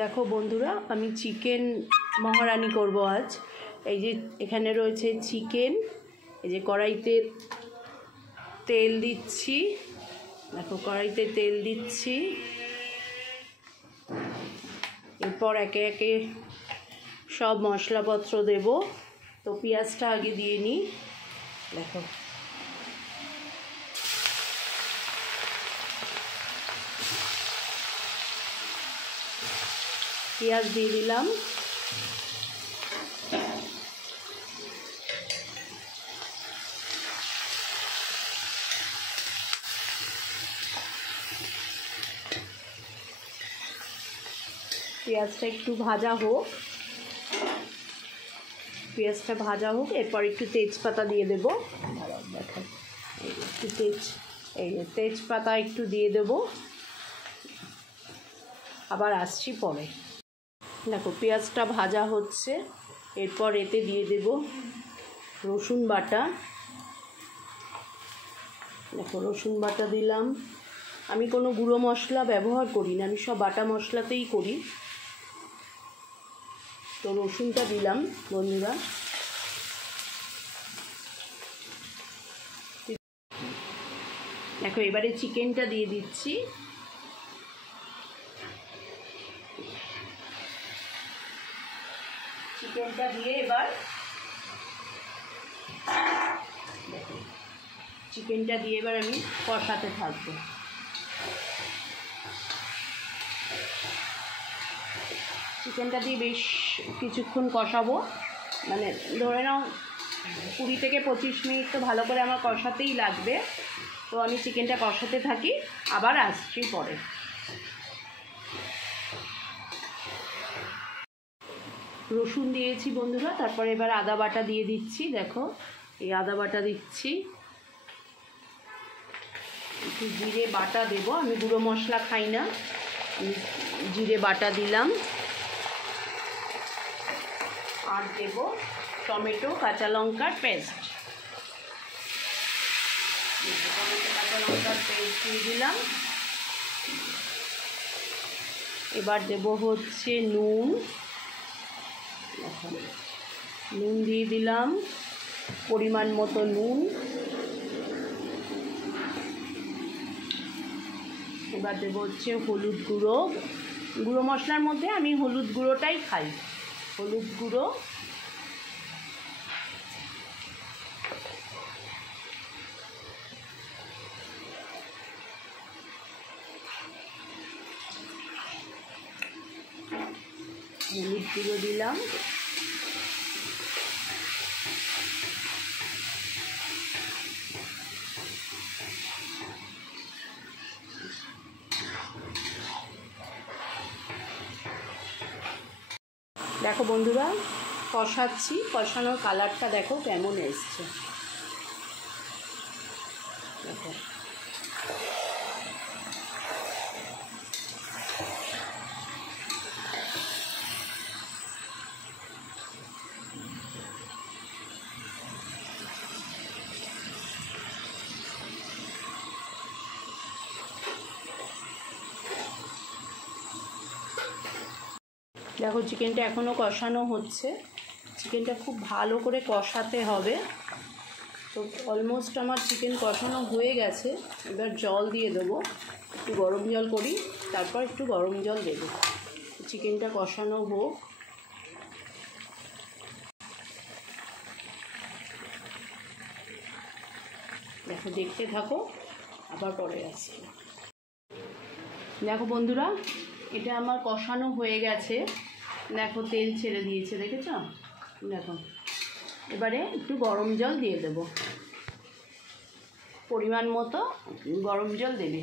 দেখো বন্ধুরা, আমি চিকেন মহারানি করব আজ। এই যে এখানে রয়েছে চিকেন, এই যে কড়াইতে তেল দিচ্ছি। দেখো কড়াইতে তেল দিচ্ছি, এরপর একে একে সব মশলাপত্র দেব। তো পেঁয়াজটা আগে দিয়ে নিই। দেখো পেঁয়াজ দিয়ে দিলাম, পেঁয়াজটা একটু ভাজা হোক, এরপর একটু তেজপাতা দিয়ে দেবো। দেখো একটু তেজপাতা একটু দিয়ে দেব, আবার আসছি পরে। দেখো পেঁয়াজটা ভাজা হচ্ছে, এরপর এতে দিয়ে দেব রসুন বাটা। দেখো রসুন বাটা দিলাম। আমি কোনো গুঁড়ো মশলা ব্যবহার করি না, আমি সব বাটা মশলাতেই করি। তো রসুনটা দিলাম বন্ধুরা। দেখো এবারে চিকেনটা দিয়ে দিচ্ছি। চিকেনটা দিয়ে এবার আমি কষাতে থাকবো। চিকেনটা দিয়ে বেশ কিছুক্ষণ কষাবো, মানে ধরে নাও 20 থেকে 25 মিনিট তো ভালো করে আমার কষাতেই লাগবে। তো আমি চিকেনটা কষাতে থাকি, আবার আসছি পরে। রসুন দিয়েছি বন্ধুরা, তারপরে এবার আদা বাটা দিয়ে দিচ্ছি। দেখো এই আদা বাটা দিচ্ছি, একটু জিরে বাটা দেবো। আমি গুঁড়ো মশলা খাই না, জিরে বাটা দিলাম। আর দেব টমেটো কাঁচা লঙ্কার পেস্ট। কাঁচা লঙ্কার পেস্ট দিয়ে দিলাম। এবার দেব হচ্ছে নুন দিয়ে দিলাম, পরিমাণ মতো নুন। এবার দেবো হচ্ছে হলুদ গুঁড়ো। গুঁড়ো মশলার মধ্যে আমি হলুদ গুঁড়োটাই খাই, হলুদ গুঁড়ো। দিলাম। দেখো বন্ধুরা কষাচ্ছি, কষানোর কালারটা দেখো কেমন এসছে। দেখো দেখো চিকেনটা এখনও কষানো হচ্ছে। চিকেনটা খুব ভালো করে কষাতে হবে। তো অলমোস্ট আমার চিকেন কষানো হয়ে গেছে। এবার জল দিয়ে দেবো, একটু গরম জল করি, তারপর একটু গরম জল দেবো। চিকেনটা কষানো হোক। দেখো দেখতে থাকো, আবার পরে আসছি। দেখো বন্ধুরা এটা আমার কষানো হয়ে গেছে। দেখো তেল ছেড়ে দিয়েছে, দেখেছ? দেখো এবারে একটু গরম জল দিয়ে দেব, পরিমাণ মতো গরম জল দেবে।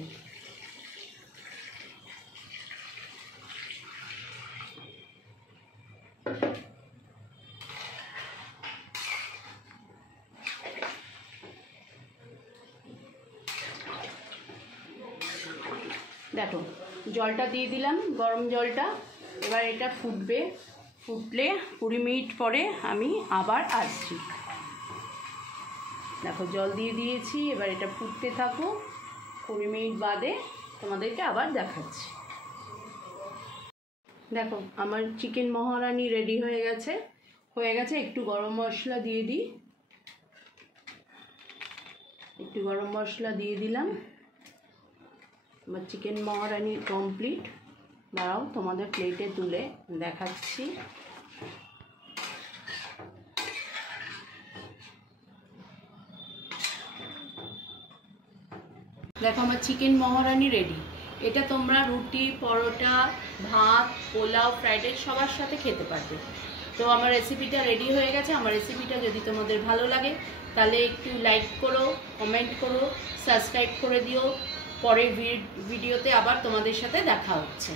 দেখো জলটা দিয়ে দিলাম, গরম জলটা। এবার এটা ফুটবে, ফুটলে 20 মিনিট পরে আমি আবার আসছি। দেখো জল দিয়ে দিয়েছি, এবার এটা ফুটতে থাকুক। 20 মিনিট বাদে তোমাদেরকে আবার দেখাচ্ছি। দেখো আমার চিকেন মহারানি রেডি হয়ে গেছে। একটু গরম মশলা দিয়ে দিই, একটু গরম মশলা দিয়ে দিলাম। আমার চিকেন মহারানি কমপ্লিট। দাঁড়াও তোমাদের প্লেটে তুলে দেখাচ্ছি। দেখো আমার চিকেন মহারানি রেডি। এটা তোমরা রুটি, পরোটা, ভাত, পোলাও, ফ্রাইড রাইস সবার সাথে খেতে পারবে। তো আমার রেসিপিটা রেডি হয়ে গেছে। আমার রেসিপিটা যদি তোমাদের ভালো লাগে তাহলে একটু লাইক করো, কমেন্ট করো, সাবস্ক্রাইব করে দিও। পরের ভিডিওতে আবার তোমাদের সাথে দেখা হচ্ছে।